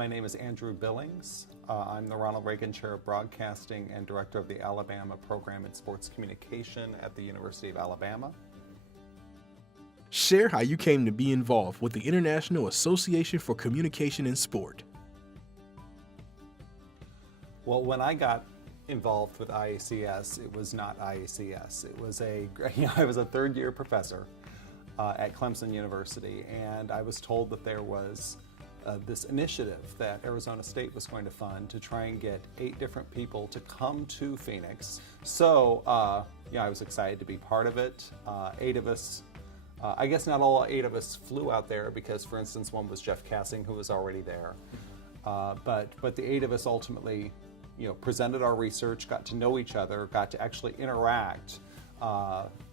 My name is Andrew Billings. I'm the Ronald Reagan Chair of Broadcasting and Director of the Alabama Program in Sports Communication at the University of Alabama. Share how you came to be involved with the International Association for Communication in Sport. Well, when I got involved with IACS, it was not IACS. It was I was a third-year professor at Clemson University, and I was told that there was this initiative that Arizona State was going to fund to try and get 8 different people to come to Phoenix. So, I was excited to be part of it. 8 of us, I guess not all 8 of us flew out there because, for instance, one was Jeff Cassing, who was already there. But the 8 of us ultimately, presented our research, got to know each other, got to actually interact,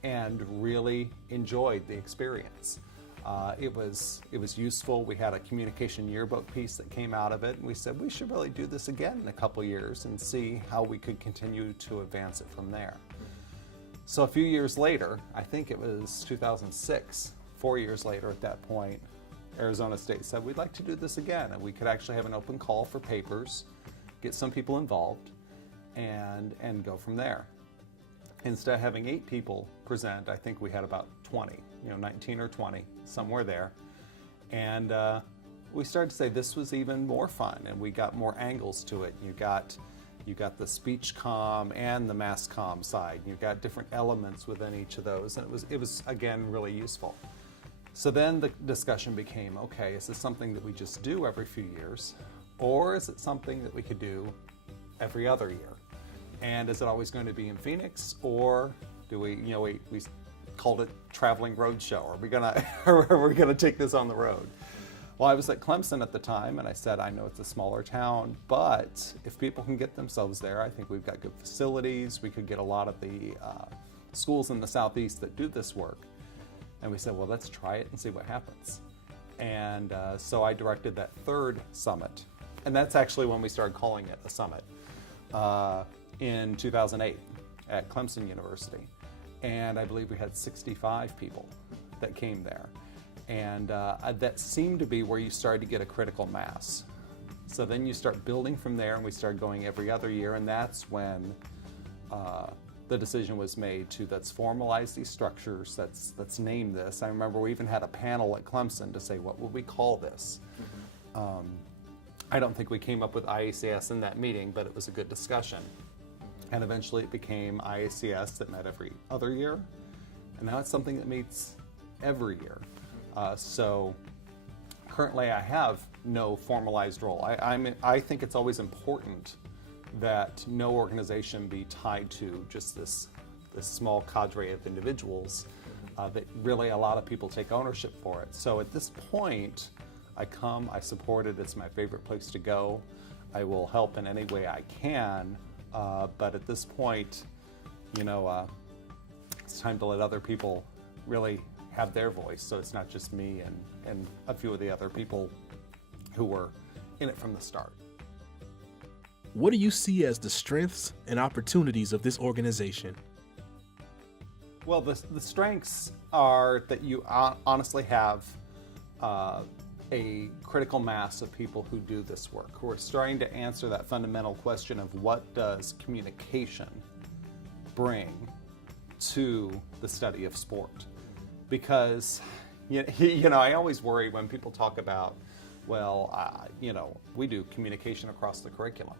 and really enjoyed the experience. It was useful. We had a communication yearbook piece that came out of it, and we said we should really do this again in a couple years and see how we could continue to advance it from there. So a few years later, I think it was 2006, 4 years later at that point, Arizona State said we'd like to do this again, and we could actually have an open call for papers, get some people involved, and go from there. Instead of having 8 people present, I think we had about 20, 19 or 20, somewhere there. And we started to say this was even more fun, and we got more angles to it. You got the speech comm and the mass comm side. You got different elements within each of those, and it was again really useful. So then the discussion became, okay, is this something that we just do every few years, or is it something that we could do every other year? And is it always going to be in Phoenix, or do we called it traveling roadshow? Are we gonna take this on the road? Well, I was at Clemson at the time, and I said, I know it's a smaller town, but if people can get themselves there, I think we've got good facilities. We could get a lot of the schools in the Southeast that do this work. And we said, well, let's try it and see what happens. And so I directed that 3rd summit, and that's actually when we started calling it a summit, in 2008 at Clemson University. And I believe we had 65 people that came there. And that seemed to be where you started to get a critical mass. So then you start building from there, and we started going every other year, and that's when the decision was made to let's formalize these structures, let's name this. I remember we even had a panel at Clemson to say, what would we call this? I don't think we came up with IACS in that meeting, but it was a good discussion. And eventually it became IACS that met every other year. And now it's something that meets every year. So currently I have no formalized role. I think it's always important that no organization be tied to just this small cadre of individuals, that really a lot of people take ownership for it. So at this point, I come, I support it, it's my favorite place to go. I will help in any way I can. But at this point, it's time to let other people really have their voice. So it's not just me and a few of the other people who were in it from the start. What do you see as the strengths and opportunities of this organization? Well, the strengths are that you honestly have a critical mass of people who do this work, who are starting to answer that fundamental question of what does communication bring to the study of sport. Because, I always worry when people talk about, we do communication across the curriculum.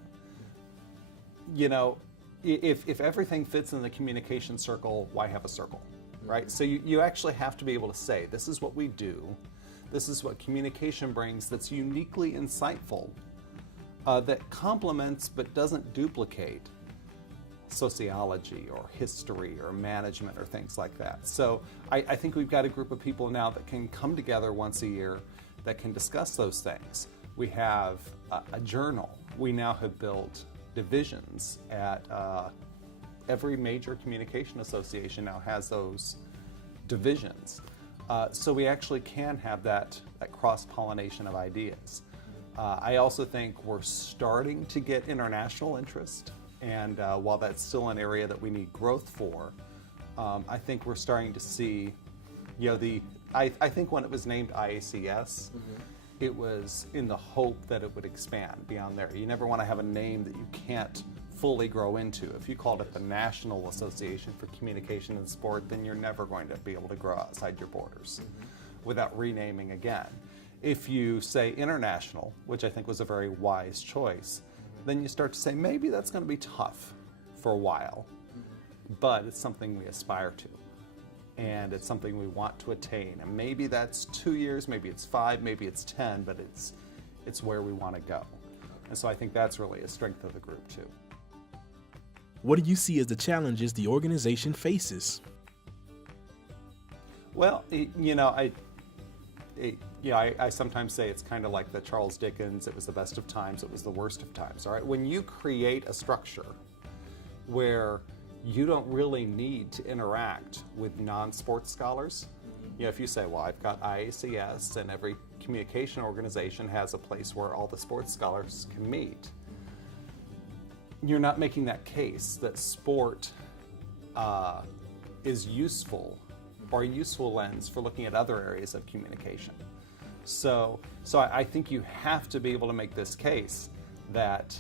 If everything fits in the communication circle, why have a circle, right? So you actually have to be able to say, this is what we do. This is what communication brings that's uniquely insightful, that complements but doesn't duplicate sociology or history or management or things like that. So I think we've got a group of people now that can come together once a year that can discuss those things. We have a journal. We now have built divisions at every major communication association now has those divisions. So we actually can have that cross-pollination of ideas. I also think we're starting to get international interest, and while that's still an area that we need growth for, I think we're starting to see, I think when it was named IACS, it was in the hope that it would expand beyond there. You never want to have a name that you can't fully grow into. If you called it the National Association for Communication in Sport, then you're never going to be able to grow outside your borders without renaming again. If you say international, which I think was a very wise choice, then you start to say maybe that's going to be tough for a while, but it's something we aspire to. And it's something we want to attain. And maybe that's 2 years, maybe it's 5, maybe it's 10, but it's where we want to go. And so I think that's really a strength of the group too. What do you see as the challenges the organization faces? Well, I sometimes say it's kind of like the Charles Dickens, it was the best of times, it was the worst of times, all right? When you create a structure where you don't really need to interact with non-sports scholars. If you say, well, I've got IACS and every communication organization has a place where all the sports scholars can meet, you're not making that case that sport is useful or a useful lens for looking at other areas of communication. So I think you have to be able to make this case that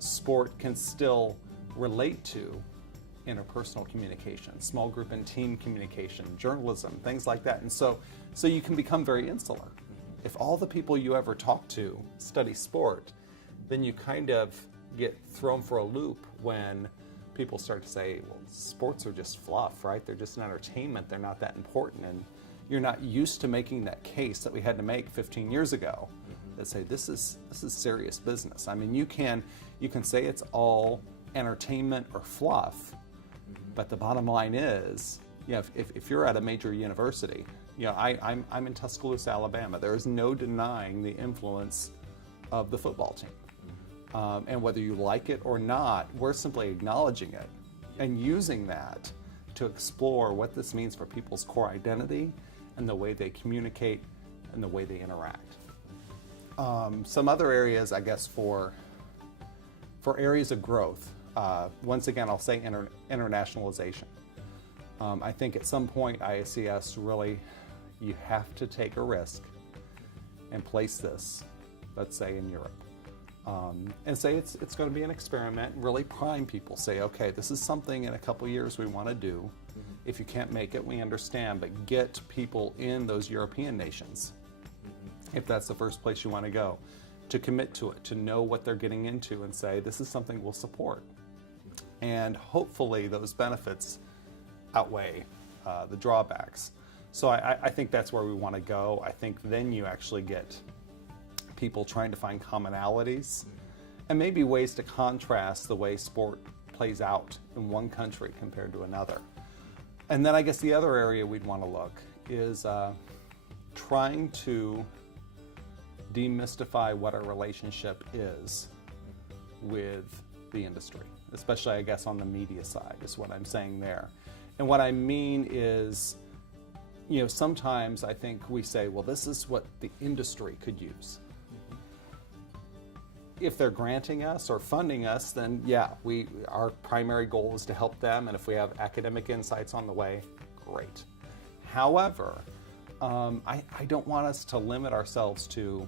sport can still relate to interpersonal communication, small group and team communication, journalism, things like that. And so you can become very insular. If all the people you ever talk to study sport, then you kind of get thrown for a loop when people start to say, well, sports are just fluff, right? They're just an entertainment. They're not that important. And you're not used to making that case that we had to make 15 years ago that say, this is serious business. I mean, you can say it's all entertainment or fluff, but the bottom line is, if you're at a major university, I'm in Tuscaloosa, Alabama. There is no denying the influence of the football team. And whether you like it or not, we're simply acknowledging it and using that to explore what this means for people's core identity and the way they communicate and the way they interact. Some other areas, I guess, for areas of growth, once again, I'll say internationalization. I think at some point, IACS really, you have to take a risk and place this, let's say, in Europe. And say it's going to be an experiment, really prime people. Say, okay, this is something in a couple years we want to do. If you can't make it, we understand, but get people in those European nations, if that's the first place you want to go, to commit to it, to know what they're getting into and say, this is something we'll support. And hopefully those benefits outweigh the drawbacks. So I think that's where we want to go. I think then you actually get people trying to find commonalities and maybe ways to contrast the way sport plays out in one country compared to another. And then I guess the other area we'd want to look is trying to demystify what our relationship is with the industry, especially I guess on the media side is what I'm saying there. And what I mean is, sometimes I think we say, well, this is what the industry could use. If they're granting us or funding us, then yeah, our primary goal is to help them, and if we have academic insights on the way, great. However, I don't want us to limit ourselves to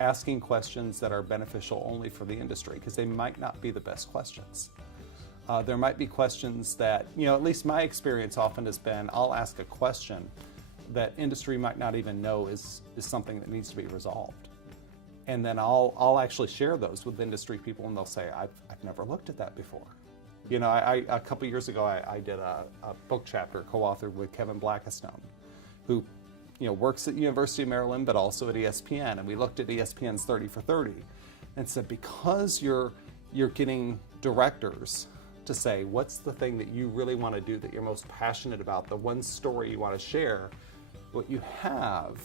asking questions that are beneficial only for the industry, because they might not be the best questions. There might be questions that, at least my experience often has been, I'll ask a question that industry might not even know is something that needs to be resolved. And then I'll actually share those with industry people, and they'll say, I've never looked at that before. A couple years ago, I did a book chapter co-authored with Kevin Blackistone, who works at the University of Maryland, but also at ESPN. And we looked at ESPN's 30 for 30 and said, because you're getting directors to say, what's the thing that you really want to do that you're most passionate about, the one story you want to share, what you have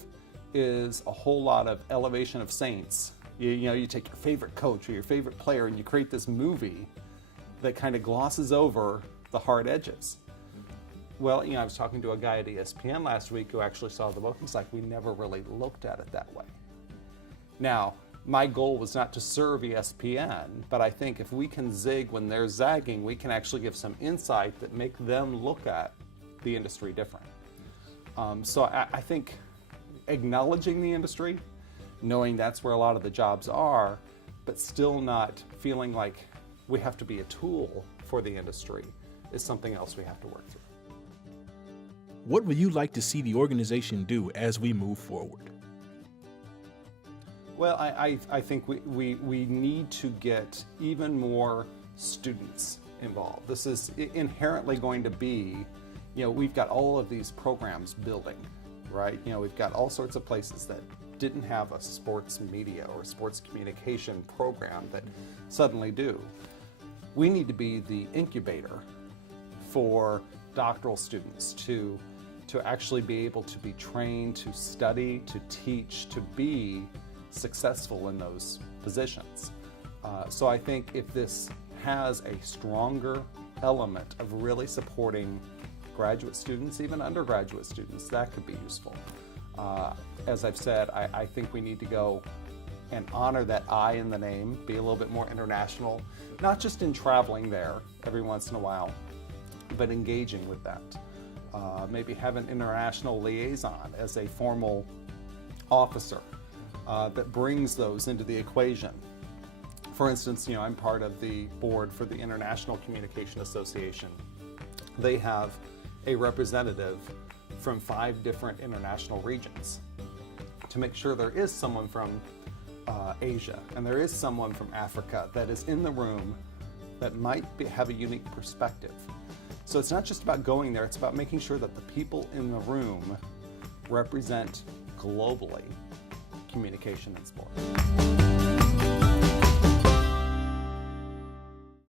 is a whole lot of elevation of saints. You take your favorite coach or your favorite player and you create this movie that kind of glosses over the hard edges. Well, I was talking to a guy at ESPN last week who actually saw the book. He's like, we never really looked at it that way. Now, my goal was not to serve ESPN, but I think if we can zig when they're zagging, we can actually give some insight that make them look at the industry different. So I think acknowledging the industry, knowing that's where a lot of the jobs are, but still not feeling like we have to be a tool for the industry is something else we have to work through. What would you like to see the organization do as we move forward? Well, I think we need to get even more students involved. This is inherently going to be, we've got all of these programs building, right? We've got all sorts of places that didn't have a sports media or sports communication program that suddenly do. We need to be the incubator for doctoral students to actually be able to be trained, to study, to teach, to be successful in those positions. So I think if this has a stronger element of really supporting graduate students, even undergraduate students, that could be useful. As I've said, I think we need to go and honor that I in the name, be a little bit more international, not just in traveling there every once in a while, but engaging with that. Maybe have an international liaison as a formal officer that brings those into the equation. For instance, I'm part of the board for the International Communication Association. They have a representative from 5 different international regions to make sure there is someone from Asia and there is someone from Africa that is in the room that might have a unique perspective. So it's not just about going there, it's about making sure that the people in the room represent globally communication and sport.